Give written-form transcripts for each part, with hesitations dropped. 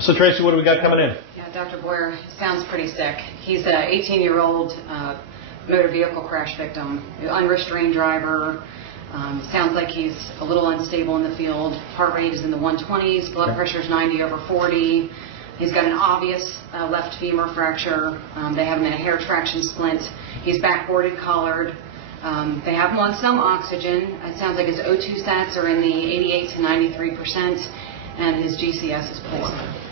So Tracy, what do we got coming in? Yeah, Dr. Boyer sounds pretty sick. He's an 18-year-old motor vehicle crash victim, unrestrained driver. Sounds like he's a little unstable in the field. Heart rate is in the 120s. Blood pressure is 90/40. He's got an obvious left femur fracture. They have him in a hair traction splint. He's backboarded, collared. They have him on some oxygen. It sounds like his O2 sats are in the 88 to 93%, and his GCS is poor.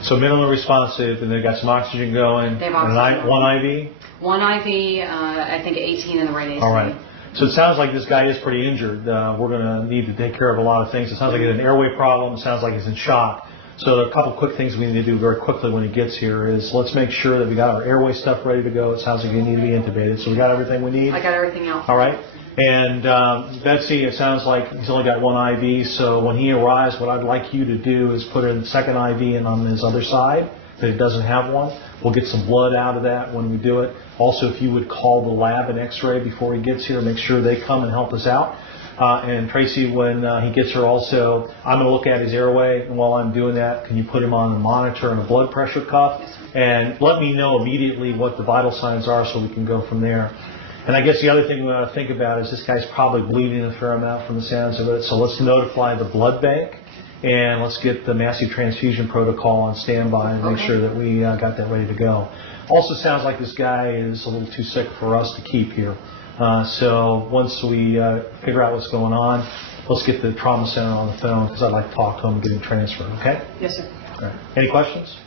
So minimally responsive, and they've got some oxygen going. They have oxygen. One IV? One IV, I think 18 in the right AC. All right. So it sounds like this guy is pretty injured. We're going to need to take care of a lot of things. It sounds like he has an airway problem. It sounds like he's in shock. So a couple quick things we need to do very quickly when he gets here is let's make sure that we got our airway stuff ready to go. It sounds like you need to be intubated. So we got everything we need? I got everything else. All right. And Betsy, it sounds like he's only got one IV. So when he arrives, what I'd like you to do is put a second IV in on his other side that he doesn't have one. We'll get some blood out of that when we do it. Also, if you would call the lab and x-ray before he gets here, make sure they come and help us out. And Tracy, when he gets here also, I'm going to look at his airway, and while I'm doing that, can you put him on a monitor and a blood pressure cuff? And let me know immediately what the vital signs are so we can go from there. And I guess the other thing we ought to think about is this guy's probably bleeding a fair amount from the sounds of it, so let's notify the blood bank, and let's get the massive transfusion protocol on standby and make sure that we got that ready to go. Also sounds like this guy is a little too sick for us to keep here. So once we figure out what's going on, let's get the trauma center on the phone because I'd like to talk to him and get him transferred, okay? Yes, sir. All right. Any questions?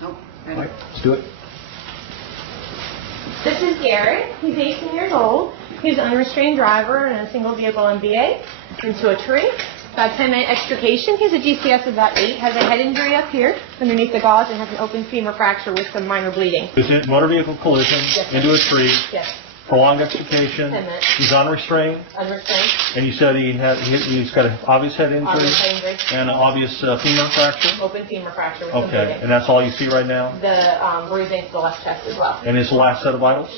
Nope. All right, let's do it. This is Garrett. He's 18 years old. He's an unrestrained driver in a single vehicle MVA into a tree. About 10-minute extrication. He has a GCS of about 8. Has a head injury up here underneath the gauze and has an open femur fracture with some minor bleeding. Is it motor vehicle collision into a tree? Yes. Prolonged extrication. 10 minutes. He's unrestrained. Unrestrained. And you said he's got an obvious head injury Obvious head injury. and an obvious femur fracture? Open femur fracture with some Okay, bleeding. and that's all you see right now? The bruising to the left chest as well. And his last set of vitals?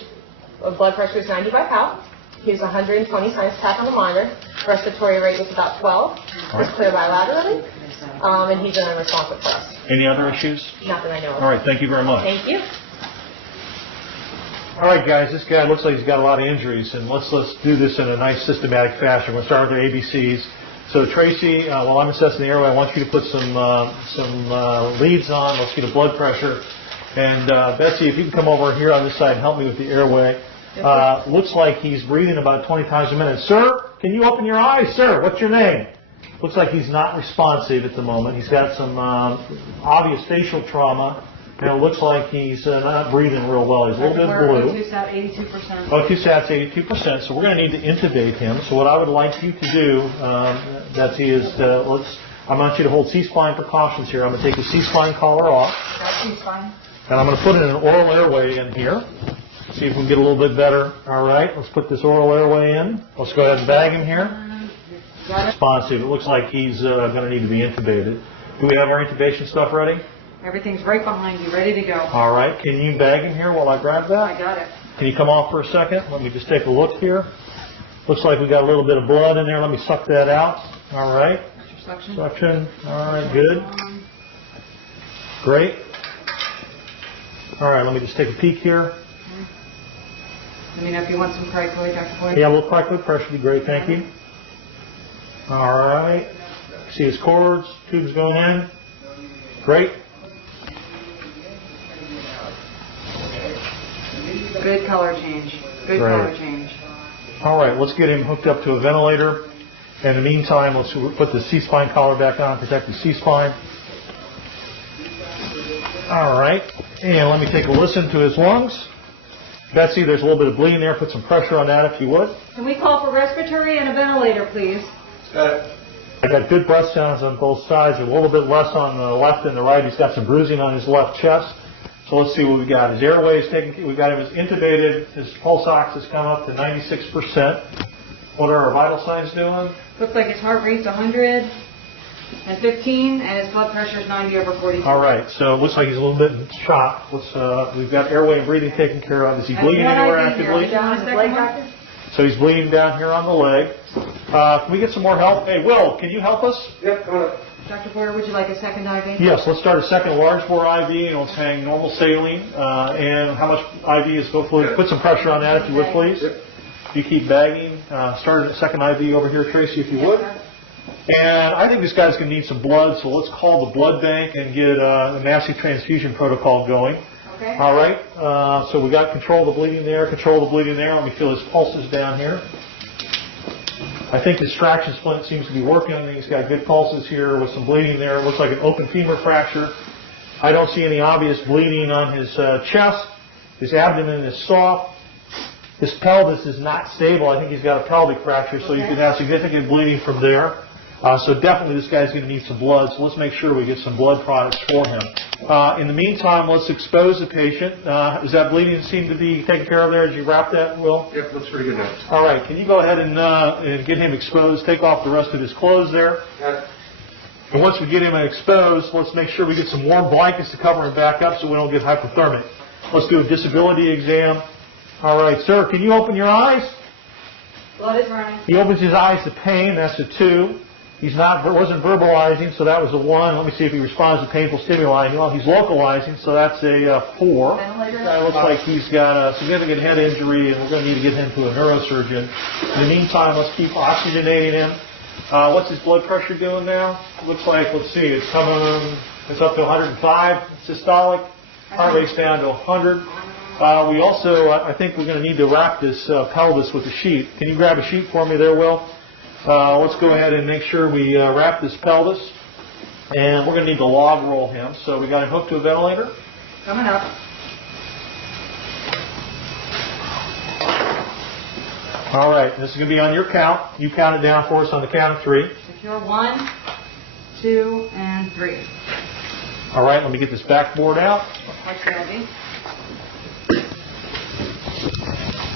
Blood pressure is 90 by Pal. He was 120 times tap on the monitor. Respiratory rate was about 12. He's clear bilaterally. And he's an unresponsive for us. Any other issues? Not that I know of. All right, thank you very much. Thank you. All right, guys, this guy looks like he's got a lot of injuries, and let's do this in a nice systematic fashion. We'll start with the ABCs. So Tracy, while I'm assessing the airway, I want you to put some leads on. Let's get a blood pressure. And Betsy, if you can come over here on this side and help me with the airway. Looks like he's breathing about 20 times a minute. Sir, can you open your eyes? Sir, what's your name? Looks like he's not responsive at the moment. He's got some obvious facial trauma. And it looks like he's not breathing real well. He's a little bit blue. O2 sat 82%. O2 sats 82%, so we're going to need to intubate him. So what I would like you to do, Betsy, is I want you to hold C-spine precautions here. I'm going to take the C-spine collar off. Got C-spine. And I'm going to put in an oral airway in here. See if we can get a little bit better. All right, let's put this oral airway in. Let's go ahead and bag him here. Got it. Responsive. It looks like he's going to need to be intubated. Do we have our intubation stuff ready? Everything's right behind you, ready to go. All right. Can you bag him here while I grab that? I got it. Can you come off for a second? Let me just take a look here. Looks like we got a little bit of blood in there. Let me suck that out. All right. Suction. Suction. All right. Good. Great. All right. Let me just take a peek here. Let me know if you want some cricoid, Dr. Boyd. Yeah, a little cricoid pressure would be great. Thank you. All right. See his cords, tubes going in. Great. Good color change. Good Great. color change. All right, let's get him hooked up to a ventilator. In the meantime, let's put the C-spine collar back on, protect the C-spine. All right, and let me take a listen to his lungs. Betsy, there's a little bit of bleeding there. Put some pressure on that if you would. Can we call for respiratory and a ventilator, please? I got good breath sounds on both sides, a little bit less on the left and the right. He's got some bruising on his left chest. So let's see what we got. His airway is taken. We got him as intubated. His pulse ox has come up to 96%. What are our vital signs doing? Looks like his heart rate's 115 and his blood pressure is 90/40. All right. So it looks like he's a little bit in shock. We've got airway and breathing taken care of. Is he bleeding anywhere actively? So he's bleeding down here on the leg. Can we get some more help? Hey, Will, can you help us? Yep, come on. Dr. Boyer, would you like a second IV? Yes, let's start a second large bore IV, and let's hang normal saline. And how much IV is go fluid? Put some pressure on that, if you would, please. You keep bagging. Start a second IV over here, Tracy, if you would. And I think this guy's going to need some blood, so let's call the blood bank and get a massive transfusion protocol going. Okay. All right. So we got control of the bleeding there, control of the bleeding there. Let me feel his pulses down here. I think his traction splint seems to be working. He's got good pulses here with some bleeding there. It looks like an open femur fracture. I don't see any obvious bleeding on his chest. His abdomen is soft. His pelvis is not stable. I think he's got a pelvic fracture, so you could have significant bleeding from there. So definitely this guy's going to need some blood, so let's make sure we get some blood products for him. In the meantime, let's expose the patient. Does that bleeding seem to be taken care of there? Did you wrap that, Will? Yep, looks pretty good now. All right, can you go ahead and get him exposed, take off the rest of his clothes there. And once we get him exposed, let's make sure we get some warm blankets to cover him back up so we don't get hypothermic. Let's do a disability exam. All right, sir, can you open your eyes? Blood is running. He opens his eyes to pain, that's a 2. Wasn't verbalizing, so that was a 1. Let me see if he responds to painful stimuli. Well, he's localizing, so that's a 4. It looks like he's got a significant head injury, and we're going to need to get him to a neurosurgeon. In the meantime, let's keep oxygenating him. What's his blood pressure doing now? It looks like, let's see, it's up to 105 systolic. Heart rate's down to 100. We also, I think we're going to need to wrap this pelvis with a sheet. Can you grab a sheet for me there, Will? Let's go ahead and make sure we wrap this pelvis. And we're going to need to log roll him. So we got him hooked to a ventilator. Coming up. All right, this is going to be on your count. You count it down for us on the count of 3. Secure 1, 2, and 3. All right, let me get this backboard out. What's the IV?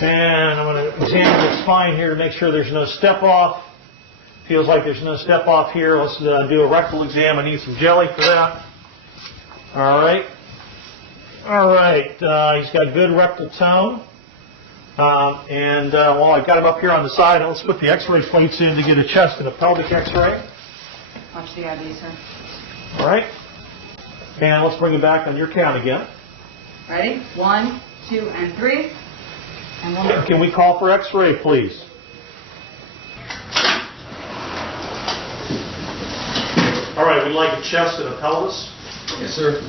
And I'm going to examine the spine here to make sure there's no step off. Feels like there's no step off here. Let's do a rectal exam. I need some jelly for that. All right. All right. He's got good rectal tone. Well, I've got him up here on the side. Let's put the x-ray plates in to get a chest and a pelvic x-ray. Watch the IV, sir. All right. And let's bring it back on your count again. Ready? 1, 2, and 3. And 1 more. Can we call for x-ray, please? All right, we'd like a chest and a pelvis. Yes, sir.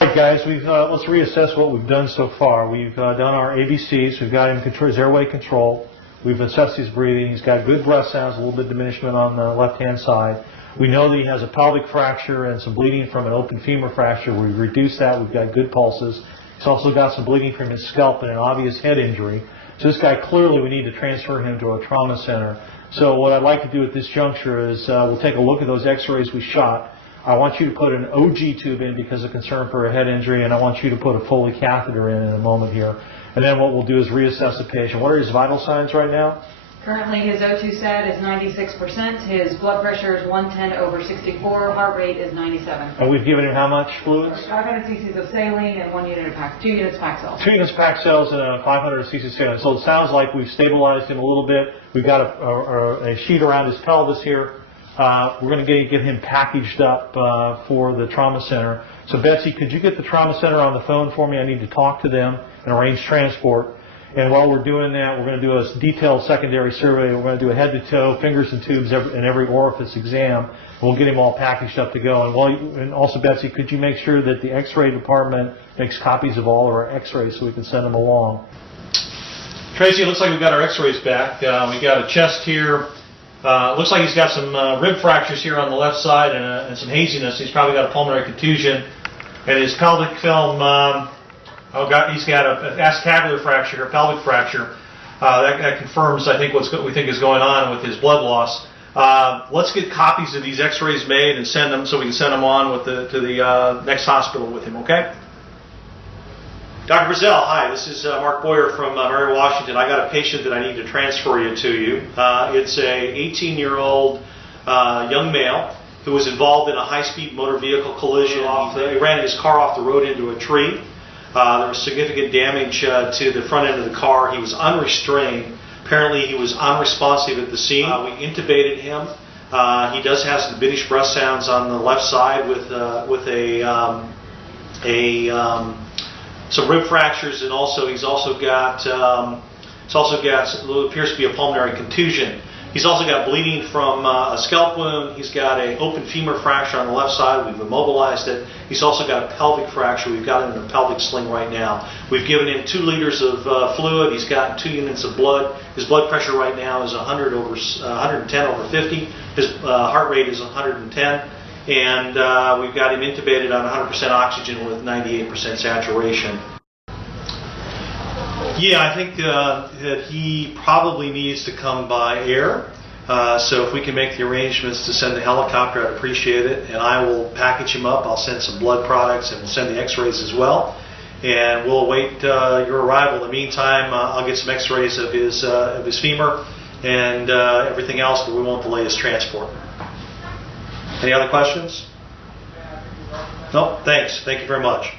All right, guys, let's reassess what we've done so far. We've done our ABCs. We've got him his airway control. We've assessed his breathing. He's got good breath sounds, a little bit of diminishment on the left-hand side. We know that he has a pelvic fracture and some bleeding from an open femur fracture. We've reduced that. We've got good pulses. He's also got some bleeding from his scalp and an obvious head injury. So this guy, clearly, we need to transfer him to a trauma center. So what I'd like to do at this juncture is we'll take a look at those x-rays we shot. I want you to put an OG tube in because of concern for a head injury, and I want you to put a Foley catheter in a moment here. And then what we'll do is reassess the patient. What are his vital signs right now? Currently, his O2 sat is 96%. His blood pressure is 110/64. Heart rate is 97. And we've given him how much fluids? 500 cc's of saline and 1 unit of Pax, 2 units Paxil. 2 units Paxil and 500 cc saline. So it sounds like we've stabilized him a little bit. We've got a sheet around his pelvis here. We're going to get him packaged up for the trauma center. So Betsy, could you get the trauma center on the phone for me? I need to talk to them and arrange transport. And while we're doing that, we're going to do a detailed secondary survey. We're going to do a head-to-toe, fingers and tubes in every orifice exam. We'll get him all packaged up to go. And also, Betsy, could you make sure that the x-ray department makes copies of all of our x-rays so we can send them along? Tracy, it looks like we've got our x-rays back. We've got a chest here. Looks like he's got some rib fractures here on the left side and some haziness. He's probably got a pulmonary contusion. And his pelvic film, he's got an acetabular fracture, a pelvic fracture. That confirms, I think, what we think is going on with his blood loss. Let's get copies of these x-rays made and send them so we can send them on to the next hospital with him, okay? Dr. Brazil, hi, this is Mark Boyer from Mary Washington. I got a patient that I need to transfer you to you. It's a 18-year-old young male who was involved in a high-speed motor vehicle collision. He ran his car off the road into a tree. There was significant damage to the front end of the car. He was unrestrained. Apparently he was unresponsive at the scene. We intubated him. He does have some diminished breath sounds on the left side with some rib fractures, and he's also got what appears to be a pulmonary contusion. He's also got bleeding from a scalp wound. He's got an open femur fracture on the left side. We've immobilized it. He's also got a pelvic fracture. We've got him in a pelvic sling right now. We've given him 2 liters of fluid. He's gotten 2 units of blood. His blood pressure right now is 110 over 50. His heart rate is 110. And we've got him intubated on 100% oxygen with 98% saturation. Yeah, I think that he probably needs to come by air. So if we can make the arrangements to send the helicopter, I'd appreciate it. And I will package him up. I'll send some blood products, and we'll send the x-rays as well. And we'll await your arrival. In the meantime, I'll get some x-rays of his femur and everything else, but we won't delay his transport. Any other questions? No? Thanks. Thank you very much.